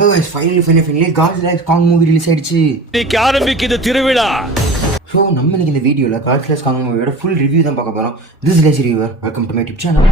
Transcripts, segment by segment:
Hey guys, finally, Godzilla X Kong movie release ஆயிடுச்சு. இன்னைக்கு ஆரம்பிக்குது திருவிழா. ஸோ நம்ம இன்னைக்கு இந்த வீடியோவில் Godzilla X Kong மூவியோட ஃபுல் ரிவ்யூ தான் பார்க்க போகிறோம். This is reviewer, welcome to my YouTube channel.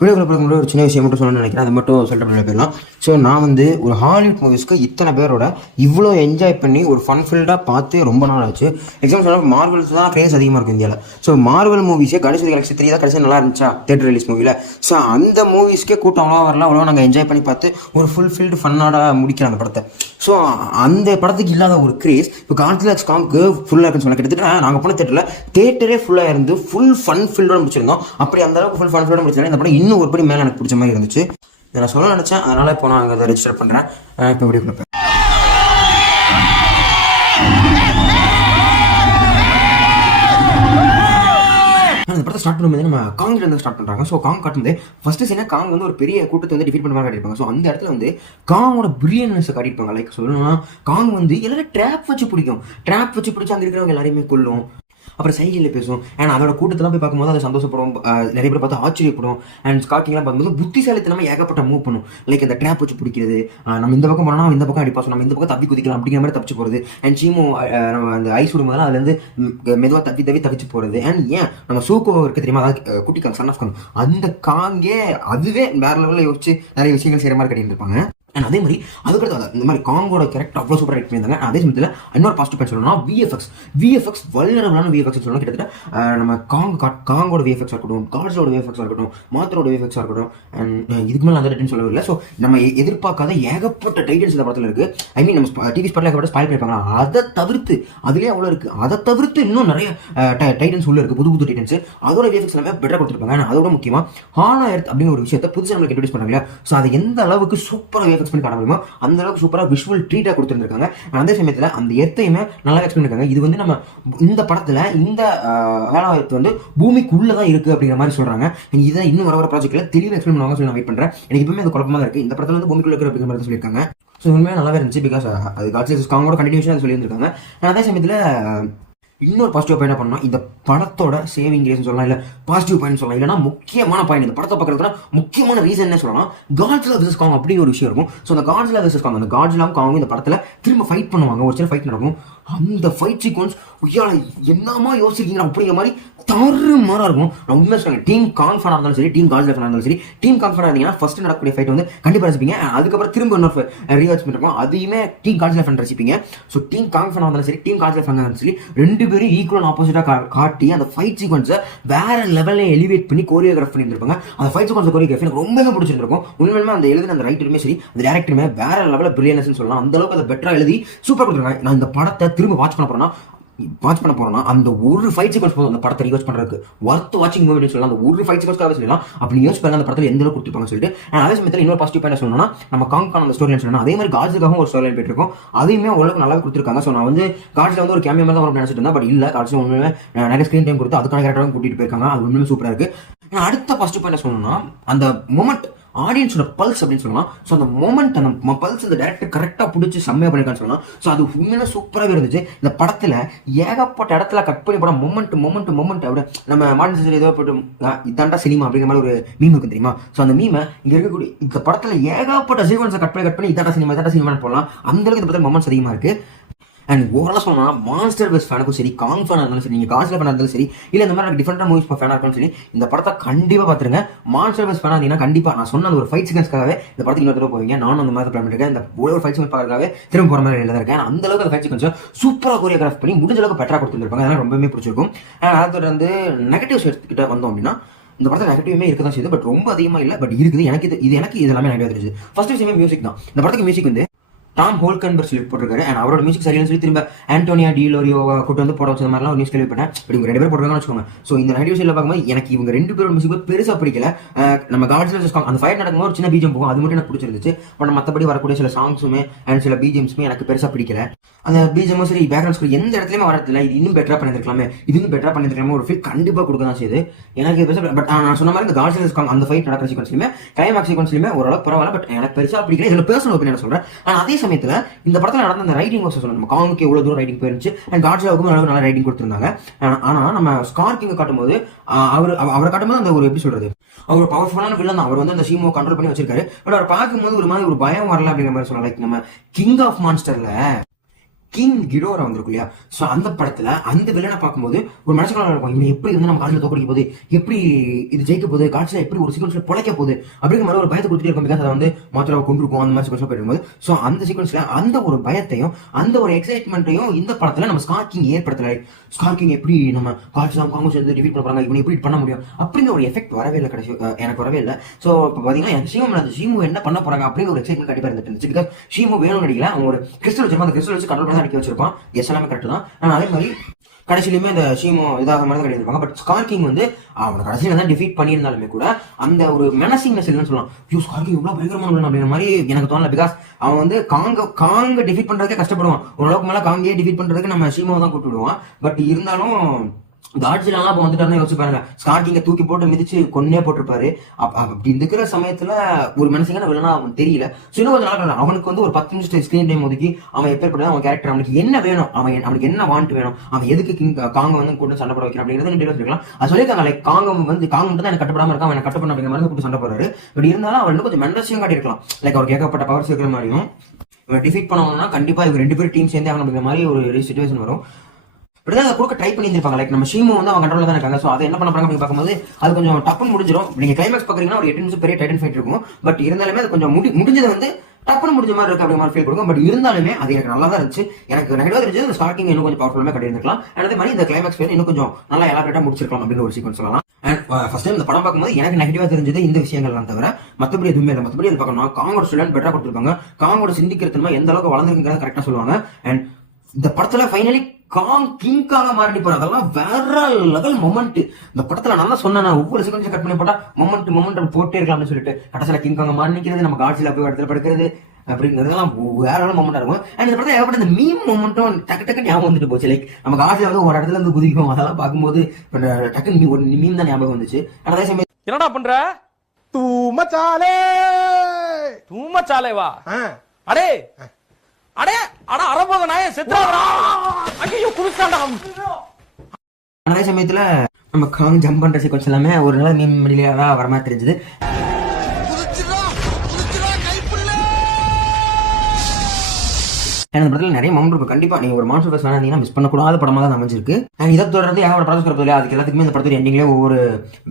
வீடியோக்குள்ள போகிற ஒரு சின்ன விஷயம் மட்டும் சொல்லணும்னு நினைக்கிறேன், அதை மட்டும் சொல்லிட்டு போயிடலாம். ஸோ நான் ஒரு ஹாலிவுட் மூவிஸ்க்கு இத்தனை பேரோட இவ்வளோ என்ஜாய் பண்ணி ஒரு ஃபன் ஃபீல்டாக பார்த்து ரொம்ப நாள் ஆச்சு. எக்ஸாம்பிள் சொன்னால் மார்வல்ஸ் தான் கிரேஸ் அதிகமாக இருக்கும் இந்தியாவில். ஸோ மார்வல் மூவிஸே கடைசி கேலக்ஸி 3 தான் கடைசி நல்லா இருந்துச்சா தேட்டர் ரிலீஸ் மூவியில். ஸோ அந்த மூவிஸ்க்கே கூட்டம் அவ்வளோ வரலாம், அவ்வளோ நாங்கள் என்ஜாய் பண்ணி பார்த்து ஒரு ஃபுல் ஃபீல்டு ஃபன்னாக முடிக்கிறோம் அந்த படத்தை. ஸோ அந்த படத்துக்கு இல்லாத ஒரு கிரேஸ் இப்போ Godzilla X Kong ஃபுல்லாக இருக்குன்னு சொன்னால் கிட்டத்தட்ட நாங்கள் போன தேட்டரே ஃபுல்லாக இருந்து ஃபுல் ஃபன் ஃபீல்டோட முடிச்சிருந்தோம். அப்படி அந்த அளவுக்கு ஃபுல் ஃபன் ஃபீல்டோட முடிச்சிருந்தோம். இந்த படம் இன்னும் ஒரு படி மேலே எனக்கு பிடிச்ச மாதிரி இருந்துச்சு. இதை நான் சொல்ல நினச்சேன், அதனால் இப்போ நான் அதை ரெஜிஸ்டர் பண்ணுறேன். இப்போ எப்படி கொடுப்பேன் அந்த படத்தை ஸ்டார்ட் பண்ணும்போது நம்ம காங்கில இருந்து ஸ்டார்ட் பண்றாங்க. ஸோ காங் காட்டும்போது ஃபர்ஸ்ட் சீனா காங் ஒரு பெரிய கூட்டத்தை டிஃபீட் பண்ணுற மாதிரி காட்டியிருப்பாங்க. ஸோ அந்த இடத்துல காங்கோட பிரில்லியன்ஸ் காட்டியிருப்பாங்க. லைக் சொல்லணும்னா காங் எல்லாரும் ட்ராப் வச்சு பிடிச்சி அங்கே இருக்கிறவங்க எல்லாரையுமே கொல்லும், அப்புறம் சைடில் பேசும். அண்ட் அதோட கூட்டத்தெல்லாம் போய் பார்க்கும்போது அது சந்தோஷப்படும், நிறைய பேர் பார்த்து ஆச்சரியப்படும். அண்ட் ஸ்காட்டிங்லாம் பார்க்கும்போது புத்திசாலித்தனமாக ஏகப்பட்ட மூவ் பண்ணும். லைக் அந்த ட்ராப் வச்சு பிடிக்கிறது, நம்ம இந்த பக்கம் போனோம்னா இந்த பக்கம் அடிப்பா, நம்ம இந்த பக்கம் தப்பி குதிக்கலாம் அப்படிங்கிற மாதிரி தப்பிச்சு போகிறது. அண்ட் சீமோ நம்ம அந்த ஐஸ் விடும்போது அதுலேருந்து மெதுவாக தவிச்சு போகிறது. அண்ட் ஏன் நம்ம சூக்கோ இருக்க தெரியுமா, அதாவது குட்டி காங், சன் ஆஃப் காங், அந்த காங்கே அதுவே வேற லெவலில் யோசிச்சு நிறைய விஷயங்கள் செய்கிற மாதிரி கட்டிட்டு இருப்பாங்க. அண்ட் அதே மாதிரி அதுக்கடுத்து இந்த மாதிரி காங்கோட கேரக்டர் அவ்வளோ சூப்பராக எடிட் பண்ணியிருந்தாங்க. அதே சமயத்தில் இன்னொரு பாசிட்டிவ் பாயிண்ட் சொல்லணும்னா விஎஃப்எக்ஸ் வல்னரபிளான விஎஃப்எக்ஸ் சொல்லணும். கிட்டத்தட்ட நம்ம காங்கோட விஎஃப்எக்ஸாக இருக்கட்டும், காட்ஸோட விஎஃப்எக்ஸாக இருக்கட்டும், மாத்தரோட விஎஃப்எக்ஸாக இருக்கட்டும், அண்ட் இதுக்கு மேலே அந்த டைட்டன் சொல்லவில்லை. ஸோ நம்ம எதிர்பார்க்காத ஏகப்பட்ட டைட்டன்ஸ் இந்த படத்தில் இருக்குது. ஐ மீன் நம்ம டிவி ஸ்பாட்டில் ஏகப்பட்ட ஸ்பாயில் பண்ணியிருப்பாங்க. அதை தவிர்த்து அதுலேயே அவ்வளோ இருக்குது. அதை தவிர்த்து இன்னும் நிறைய டைட்டன்ஸ் உள்ள இருக்குது, புது டைட்டன்ஸ். அதோட விஎஃப்எக்ஸ் எல்லாமே பெட்டராக கொடுத்துருப்பாங்க. அதோட முக்கியமாக ஹாலோ எர்த் அப்படின்னு ஒரு விஷயத்தை புதுசாக நம்மளுக்கு இன்ட்ரோடியூஸ் பண்ணாங்க. ஸோ அது எந்த அளவுக்கு சூப்பராக விஎஃப்எக்ஸ் பண்ணி காண முடியுமோ அந்த அளவுக்கு சூப்பராக விஷுவல் ட்ரீட்டாக கொடுத்துருக்காங்க. அதே சமயத்தில் அந்த எர்த்தையுமே நல்லா எக்ஸ்பிளைன் பண்ணிருக்காங்க. இது நம்ம இந்த படத்தில் இந்த ஹாலோ எர்த் பூமிக்குள்ளே தான் இருக்குது அப்படிங்கிற மாதிரி சொல்கிறாங்க. இதை இன்னும் வர ப்ராஜெக்ட்ல தெளிவாக எக்ஸ்பிளைன் பண்ணுவாங்க சொல்லி நான் வெயிட் பண்ணுறேன். எனக்கு இப்பவுமே அது குழப்பமாக இருக்குது. இந்த படத்தில் பூமிக்குள்ள இருக்குது அப்படிங்கிற மாதிரி சொல்லியிருக்காங்க. ஸோ உண்மையாக நல்லாவே இருந்துச்சு. பிகாஸ் அது Godzilla X Kong கண்டினியூஷன் அது சொல்லியிருந்திருக்காங்க. அதே சமயத்தில் இன்னொரு பாசிட்டிவ் பாயிண்ட் பண்ணோம், இந்த படத்தோட சேவிங் ரீசன் சொல்லலாம், இல்லை பாசிட்டிவ் பாயிண்ட் சொல்லலாம், இல்லைனா முக்கியமான பாயிண்ட் இந்த படத்தை பார்க்கறதுனா முக்கியமான ரீசன் என்ன சொல்லலாம், Godzilla vs Kong அப்படின்னு ஒரு விஷயம் இருக்கும். ஸோ அந்த Godzilla vs Kong, அந்த Godzilla Kong இந்த படத்தில் திரும்ப ஃபைட் பண்ணுவாங்க. ஒரு சில ஃபைட் நடக்கும். அந்த ஃபைட் சீக்வன்ஸ் என்னமா யோசிக்கிறீங்க அப்படிங்கிற மாதிரி தாறுமாறா இருக்கும். நான் உண்மையாக சொல்லுங்க, டீம் காங் ஃபேனாக இருந்தாலும் சரி, டீம் Godzilla ஃபேனாக இருந்தாலும் சரி, டீம் காங் ஃபேனாக இருந்தீங்கன்னா ஃபர்ஸ்ட் நடக்கக்கூடிய ஃபைட் கண்டிப்பாக ரசிப்பீங்க. அதுக்கப்புறம் திரும்ப இன்னொரு ரீவாட்ச் பண்ணிருக்கோம், அதையுமே டீம் Godzilla ஃபேன் ரசிப்பீங்க. ஸோ டீம் காங் ஃபேனாக இருந்தாலும் சரி, டீம் Godzilla ஃபேனாக இருந்தாலும் சரி, ரெண்டு பேரும் ஈக்குவல் ஆப்போசிட்டாக காட்டி அந்த ஃபைட் சீக்வன்ஸை வேற லெவலில் எலிவேட் பண்ணி கோரியோகிராஃப் பண்ணியிருப்பாங்க. அந்த ஃபைட் சீக்வன்ஸ் கோரியோகிராஃபி எனக்கு ரொம்பவே பிடிச்சிருக்கும். உண்மையுமே அந்த எழுதின அந்த ரைட்டருமே சரி, அந்த டேரக்டருமே வேற லெவலில் பிரில்லியன்ஸ்னு சொல்லலாம். அந்த அளவுக்கு அதை பெட்டராக எழுதி சூப்பராக கொடுத்துருக்காங்க. நான் இந்த படத்தை திரும்ப வாட்ச் பண்ண போறோம்னா அந்த ஒரு ஃபைட் சீக்வன்ஸ் போதும் அந்த படத்தை ரிவாட்ச் பண்றதுக்கு. வர்த் வாட்சிங் மூவின்னு சொல்லலாம். அந்த ஒரு ஃபைட் சீக்வன்ஸ்க்காக சொல்லலாம். அப்படி யோசிச்சு பாருங்க அந்த படத்தில் எந்த அளவுக்கு கொடுத்துருப்பாங்க சொல்லிட்டு. அதே சமயத்தில் இன்னொரு பாசிட்டிவ் பாயிண்ட் சொல்லணும்னா, நம்ம காங்கான அந்த ஸ்டோரி லைன் சொல்லணும். அதே மாதிரி Godzillaவும் ஒரு ஸ்டோரி லைன் போயிட்டு இருக்கும். அதையுமே ஓரளவுக்கு நல்லா கொடுத்துருக்காங்க. ஸோ நான் Godzilla ஒரு கேமியோ மாதிரி தான் நினைச்சிட்டு இருந்தேன். பட் இல்லை, Godzilla உண்மையுமே நிறைய ஸ்கிரீன் டைம் கொடுத்து அதுக்கான கேரக்டரும் கூட்டிட்டு போயிருக்காங்க. அது உண்மையுமே சூப்பராக இருக்கு. அடுத்த பாசிட்டிவ் பாயிண்ட் சொல்லணும்னா, அந்த மொமெண்ட் ஆடியன்ஸோட பல்ஸ் அப்படின்னு சொல்லலாம். ஸோ அந்த மொமெண்ட், அந்த பல்ஸ் இந்த டேரக்டர் கரெக்டாக பிடிச்சி செம்மையாக பண்ணியிருக்கான்னு சொல்லலாம். ஸோ அது உண்மையில சூப்பராகவே இருந்துச்சு. இந்த படத்தில் ஏகப்பட்ட இடத்துல கட் பண்ணி படம் மொமெண்ட் அப்படி நம்ம மாடர்ன் சினிமா ஏதோ போட்டு இதாண்டா சினிமா அப்படிங்கிற மாதிரி ஒரு மீம் இருக்கு தெரியுமா. ஸோ அந்த மீமை இங்கே இருக்கக்கூடிய இந்த படத்தில் ஏகப்பட்ட சீக்வன்ஸை கட் பண்ணி இதாண்டா சினிமான்னு போடலாம். அந்த அளவுக்கு இந்த படத்தில் மொமெண்ட்ஸ் அதிகமாக இருக்கு. அண்ட் ஓவரால் சொல்லணும், மான்ஸ்டர் பஸ் ஃபேனுக்கும் சரி, காங் ஃபேனாக இருந்தாலும் சரி, நீங்கள் Godzilla ஃபேனாக இருந்தாலும் சரி, இல்லை இந்த மாதிரி டிஃப்ரெண்டாக மூவிஸ் ஃபேனாக இருந்தாலும் சரி, இந்த படத்தை கண்டிப்பாக பார்த்துருங்க. மான்ஸ்டர் பஸ் ஃபேனாக இருந்தீங்கன்னா கண்டிப்பாக நான் சொன்ன அந்த ஒரு ஃபைட் சீக்வன்ஸ்க்காகவே இந்த படத்துக்கு இன்னொரு தடவை போவீங்க. நானும் அந்த மாதிரி பிளான் பண்ணிருக்கேன். இந்த ஒரு ஃபைட் சீக்வன்ஸ் பார்க்கறதுக்காகவே திரும்ப போகிற மாதிரி எழுத இருக்கேன். அந்த அளவுக்கு அந்த ஃபைட் சீக்வன்ஸை சூப்பராக கோரியோகிராஃப் பண்ணி முடிஞ்ச அளவுக்கு பெட்டராக கொடுத்துருப்பாங்க. அதெல்லாம் ரொம்பவே பிடிச்சிருக்கும். அதை நெகட்டிவ்ஸ் எடுத்துக்கிட்ட வந்தோம் அப்படின்னா, இந்த படத்தில் நெகட்டிவ்மே இருக்க தான் செய்யுது. பட் ரொம்ப அதிகமாக இல்லை, பட் இருக்குது. எனக்கு இது எல்லாமே நெகட்டிவ் தெரிஞ்சு. ஃபர்ஸ்ட் விஷயமே மியூசிக் தான். இந்த படத்துக்கு மியூசிக் டாம் ஹோல்கன்பர்க் சொல்லி போட்டிருக்காரு. அண்ட் அவரோட மியூசிக் சரியில்லை சொல்லி திரும்ப ஆண்டோனியா டி லோரியோவை கூட்டு போட வச்சது மாதிரிலாம் ஒரு நியூஸ் கேள்விப்பட்டேன். இப்படி இவங்க 2 பேர் போடுறாங்கன்னு வச்சுக்கோங்க. ஸோ இந்த நெகட்டிவ் சைடில் பார்க்கும்போது எனக்கு இவங்க 2 பேரோட மியூசிக் பெருசாக பிடிக்கல. நம்ம Godzilla vs Kong அந்த ஃபைட் நடக்கும்போது ஒரு சின்ன பீஜம் போகும், அது மட்டும் எனக்கு பிடிச்சிருந்துச்சு. பட் மற்றபடி வரக்கூடிய சில சாங்ஸுமே அண்ட் சில பீஜம்ஸுமே எனக்கு பெருசாக பிடிக்கல. அந்த பீஜமும் சரி, பேக்ரவுண்ட் ஸ்கோர் எந்த இடத்துலையுமே வரதில்லை. இது இன்னும் பெட்டராக பண்ணியிருக்கலாமே, ஒரு ஃபீல் கண்டிப்பாக கொடுக்க தான் செய்யுது எனக்கு. பட் நான் சொன்ன மாதிரி இந்த Godzilla vs Kong அந்த ஃபைட் நடக்கிற சீக்வன்ஸ்லையுமே கிளைமாக்ஸ் சீக்வன்ஸ்லையுமே ஓரளவு பரவாயில்ல. பட் எனக்கு பெருசாக பிடிக்கல. இதில் பர்சனல் ஒப்பீனியன் சொல்கிறேன். ஆனால் அதே சமயத்துல இந்த படத்துல நடந்த அந்த ரைட்டிங் வாச சொல்லணும், நம்ம காங்குக்கு எவ்வளவு தூரம் ரைட்டிங் போயிருந்துச்சு அண்ட் காட்ஸிலாவுக்கும் நல்ல ரைட்டிங் கொடுத்துருந்தாங்க. ஆனா நம்ம ஸ்கார் கிங்க காட்டும்போது அவரை காட்டும்போது அந்த ஒரு எப்படி சொல்றது, அவர் பவர்ஃபுல்லான வில்லன் தான். அவர் வந்து அந்த ஷீமோ கண்ட்ரோல் பண்ணி வச்சிருக்காரு. பட் அவர் பார்க்கும்போது ஒரு மாதிரி ஒரு பயம் வரல அப்படிங்கிற மாதிரி சொல்லலாம். லைக் நம்ம கிங் ஆஃப் மான்ஸ்டர்ல கிங் கிடோரா வந்திருக்கும் இல்லையா, ஸோ அந்த படத்துல அந்த வில்லனை பார்க்கும்போது ஒரு மனசுக்குள்ள இருக்கும், இவன் எப்படி வந்து நம்ம காட்சியில் தோக்கடிக்க போகுது, எப்படி இது ஜெயிக்க போகுது, காட்சியில் எப்படி ஒரு சீக்வன்ஸ்ல பொழைக்க போகுது அப்படிங்கிற மாதிரி ஒரு பயத்தை கொடுத்துட்டே இருக்கும். பிகாஸ் அதை வந்து மாத்திராவை கொண்டிருக்கும் அந்த மாதிரி சீக்வன்ஸ்ல போயிருக்கும்போது, ஸோ அந்த சீக்வன்ஸ்ல அந்த ஒரு பயத்தையும் அந்த ஒரு எக்ஸைட்மெண்ட்டையும் இந்த படத்துல நம்ம ஸ்கார் கிங் ஏற்படுத்தல. ஸ்கார் கிங் எப்படி நம்ம காட்சியில் காங்கிரஸ் வந்து டிஃபீட் பண்ண போறாங்க, இவனை எப்படி பண்ண முடியும் அப்படிங்கிற ஒரு எஃபெக்ட் வரவே இல்லை. கடைசி எனக்கு வரவே இல்லை. ஸோ இப்போ பார்த்தீங்கன்னா ஷீமு என்ன பண்ண போறாங்க அப்படின்னு ஒரு எக்ஸைட்மெண்ட் கண்டிப்பாக இருந்துச்சு. பிகாஸ் ஷீமு வேணும்னு நடிக்கல, அவங்க ஒரு கிறிஸ்டல் வச்சிருப்பாங்க, அந்த கிறிஸ்டல் வச்சு கண்ட்ரோல் பண்ணி அடிக்க வச்சிருப்பான். எஸ் எல்லாமே கரெக்ட் தான். ஆனால் அதே மாதிரி கடைசியிலுமே அந்த ஷீமோ இதாக மாதிரி கிடைச்சிருப்பாங்க. பட் ஸ்கார் கிங் வந்து அவனை கடைசியில் தான் டிஃபீட் பண்ணியிருந்தாலுமே கூட அந்த ஒரு மெனசிங்னஸ் இல்லைன்னு சொல்லலாம். யூ ஸ்கார் கிங் எவ்வளோ பயங்கரமான அப்படிங்கிற மாதிரி எனக்கு தோணல. பிகாஸ் அவன் வந்து காங்க டிஃபீட் பண்றதுக்கே கஷ்டப்படுவான். ஓரளவுக்கு மேலே காங்கே டிஃபீட் பண்றதுக்கு நம்ம ஷீமோ தான் கூப்பிட்டு விடுவான். பட் இருந்தாலும் காட்ஸிலாம் இப்போ வந்துட்டாருன்னு யோசிச்சு பாருங்க, ஸ்கார் கிங்கை தூக்கி போட்டு மிதிச்சு கொன்னே போட்டிருப்பாரு. அப்படி இருக்கிற சமயத்துல ஒரு மனுஷங்க வில்லனா அவன் தெரியல. ஸோ இன்னும் கொஞ்சம் நாள் அவனுக்கு வந்து ஒரு 10 நிமிஷம் ஸ்கிரீன் டைம் ஒதுக்கி அவன் எப்பேற்பட்ட அவன் கேரக்டர், அவனுக்கு என்ன வேணும், அவனுக்கு என்ன வாண்ட் வேணும், அவன் எதுக்கு காங்க வந்து கூட்டு சண்டை போட வைக்கிறான் அப்படிங்கிறது இருக்கலாம். அது சொல்லியிருக்காங்க. லைக் காங்க மட்டும் தான் எனக்கு கட்டுப்படாம இருக்கான், அவன் கட்டுப்பட அப்படிங்கிற மாதிரி கூட்டு சண்டை போறாரு. பட் இருந்தாலும் அவன் இன்னும் கொஞ்சம் மெண்டஸையும் காட்டியிருக்கலாம். லைக் அவர் கேட்கப்பட்ட பவர்ஸ் இருக்கிற மாதிரியும் இவன் டிஃபீட் பண்ணணும்னா கண்டிப்பா இவங்க 2 பேரும் டீம் சேர்ந்து ஆகணும் அப்படிங்கிற மாதிரி ஒரு சிச்சுவேஷன் வரும். அதை கொடுக்க ட்ரை பண்ணியிருப்பாங்க. லைக் நம்ம ஷீமோ வந்து அவங்க கண்ட்ரோல தான் இருக்காங்க. ஸோ அதை என்ன பண்ண போறாங்க அப்படின்னு பார்க்கும்போது அது கொஞ்சம் டப்புன்னு முடிஞ்சிடும். நீங்க கிளைமேக்ஸ் பாக்குறீங்கன்னா ஒரு 8 நிமிஷம் பெரிய டைட்டன் ஃபைட் இருக்கும். பட் இருந்தாலுமே அது கொஞ்சம் முடிஞ்சது வந்து டப்புன்னு முடிஞ்ச மாதிரி இருக்கு அப்படிங்கிற மாதிரி ஃபீல் கொடுக்கும். பட் இருந்தாலுமே அது எனக்கு நல்லா தான் இருந்துச்சு. எனக்கு நெகட்டிவா தெரிஞ்சது அந்த ஸ்டார்டிங் இன்னும் கொஞ்சம் பவர்ஃபுல்லாக கட்டியிருக்கலாம். அதே மாதிரி இந்த கிளைமேக்ஸ் இன்னும் கொஞ்சம் நல்லா எலாபரேட்டா முடிச்சிருக்கலாம் அப்படின்னு ஒரு சீக்வன்ஸ் சொல்லலாம். அண்ட் ஃபர்ஸ்ட் டைம் இந்த படம் பார்க்கும்போது எனக்கு நெகட்டிவா தெரிஞ்சது இந்த விஷயங்கள்லாம் தவிர மற்றபடி எதுவுமே இல்லை. மற்றபடி அது பார்க்கணும், காங்கோட ஸ்டூடெண்ட் பெட்டரா கொடுத்துருப்பாங்க. காங்கோட சிந்திக்கிறதுமா எந்த அளவுக்கு வளர்ந்துருக்குங்கிறத கரெக்டா சொல்லுவாங்க. அண்ட் இந்த படத்துல ஃபைனலி கிங்காக மாறி போறாங்க. அதெல்லாம் வேற லெவல் மொமெண்ட். இந்த படத்துல நல்லா சொன்னேன், ஒவ்வொரு செகண்ட் கட் பண்ணி போட்டா மொமெண்ட் போட்டே இருக்கலாம்னு சொல்லிட்டு கடைசியில கிங்காக மாறி நிற்கிறது, நம்ம காட்சியில போய் இடத்துல படுக்கிறது அப்படிங்கிறதுலாம் வேற லெவல் மொமெண்டா இருக்கும். அண்ட் இந்த படத்துல ஏற்பட்ட இந்த மீம் மொமெண்ட்டும் டக்கு ஞாபகம் வந்துட்டு போச்சு. லைக் நம்ம காட்சியில வந்து ஒரு இடத்துல இருந்து குதிக்கும், அதெல்லாம் பார்க்கும்போது டக்குன்னு ஒரு மீம் தான் ஞாபகம் வந்துச்சு. அதே சமயம் என்னடா பண்ற, தூமச்சாலே வா அடே அடே அட அரபோத நாயே செத்துறாடா, ஐயோ குடிச்சாடா. அதே சமயத்துல நம்ம காங் ஜம்ப் பண்ற சீக்வன்ஸ் எல்லாமே ஒரு நல்ல மீம்லியா தான் வர மாதிரி தெரிஞ்சது. அந்த படத்துல நிறைய மவுண்ட் இருக்கும். கண்டிப்பா நீங்க ஒரு மான்ஸ்டர் ஃபேஸ் வேணா மிஸ் பண்ணக்கூடாத படமா தான் அமைஞ்சிருக்கு. அண்ட் இதை தொடர்ந்து ஏகப்பட்ட ப்ராசஸ் வரப்போ அதுக்கு எல்லாத்துக்குமே இந்த படத்துல எண்டிங்லேயே ஒவ்வொரு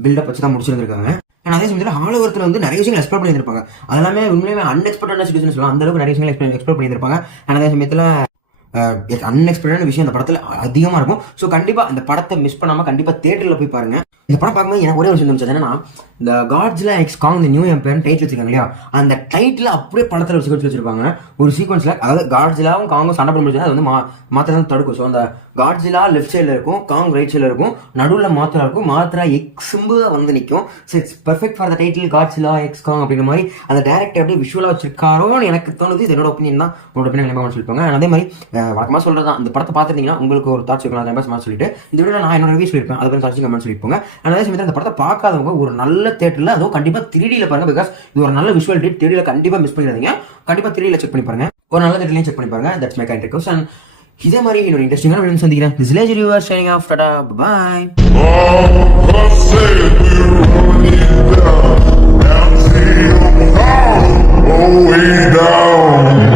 பில்டப் வச்சு தான் முடிச்சிருந்திருக்காங்க. அதே சமயத்தில் ஹாலோவர்த்தில் வந்து நிறைய விஷயங்கள் எக்ஸ்ப்ளோர் பண்ணியிருப்பாங்க. அதெல்லாமே உண்மையுமே அன்எக்ஸ்பெக்டடான சிச்சுவேஷன் சொல்லலாம். அந்த அளவுக்கு நிறைய விஷயங்கள் எக்ஸ்ப்ளோர் பண்ணியிருப்பாங்க. அதே சமயத்தில் அன்எக்ஸ்பெக்டடான விஷயம் இந்த படத்துல அதிகமா இருக்கும். ஸோ கண்டிப்பா இந்த படத்தை மிஸ் பண்ணாம கண்டிப்பா தியேட்டர்ல போய் பாருங்க. இந்த படம் பார்க்கும்போது எனக்கு ஒரே விஷயம் தோணுச்சு, என்னன்னா இந்த காட்ஸிலா எக்ஸ் காங் நியூ எம்பையர் டைட்டில் வச்சிருக்காங்க இல்லையா, அந்த டைட்டில் அப்படியே படத்துல வச்சிருப்பாங்க. ஒரு சீக்வன்ஸ்ல அதாவது காட்ஸிலாவும் காங்கும் சண்டை பண்ண முடியாது, அது வந்து மாத்திரா தடுக்கும். ஸோ அந்த காட்ஸிலா லெஃப்ட் சைடில் இருக்கும், காங் ரைட் சைடில் இருக்கும், நடுவில் மாத்திரா இருக்கும், மாத்திரா எக்ஸும்பு வந்து நிற்கும். So it's perfect for the title Godzilla X Kong அப்படிங்கிற மாதிரி அந்த டேரக்டர் அப்படியே விஷுவலாக வச்சிருக்காரோன்னு எனக்கு தோணுது. இது என்னோட ஒப்பீனியன் தான், உங்களோட ஒப்பீனியன் என்ன சொல்லிப்பாங்க. அதே மாதிரி வழக்கமாக சொல்றது தான், இந்த படத்தை பார்த்துட்டீங்கன்னா உங்களுக்கு ஒரு தாட்ஸ் இருக்கலாம். அதே மாதிரி சொல்லிட்டு இந்த வீடியோ நான் என்னோட ரிவ்யூ சொல்லியிருப்பேன், அதை பற்றி தாட்சி கமெண்ட் சொல்லியிருப்பாங்க. அதே சமயத்தில் இந்த படத்தை பார்க்காதவங்க ஒரு நல்ல தேட்டரில் அதுவும் கண்டிப்பாக 3Dல பாருங்க. பிகாஸ் இது ஒரு நல்ல விஷுவல் ட்ரீட். 3Dல கண்டிப்பாக மிஸ் பண்ணிடாதீங்க. கண்டிப்பாக 3Dல செக் பண்ணி பாருங்க, ஒரு நல்ல தேட்டர்லையும் செக் பண்ணி பாருங்க. That's my kind request. And இதே மாதிரி இன்னொரு இன்ட்ரெஸ்டிங்கான வீடியோ சந்திக்கிறேன். This is reviewer signing off. Tata bye. Going down.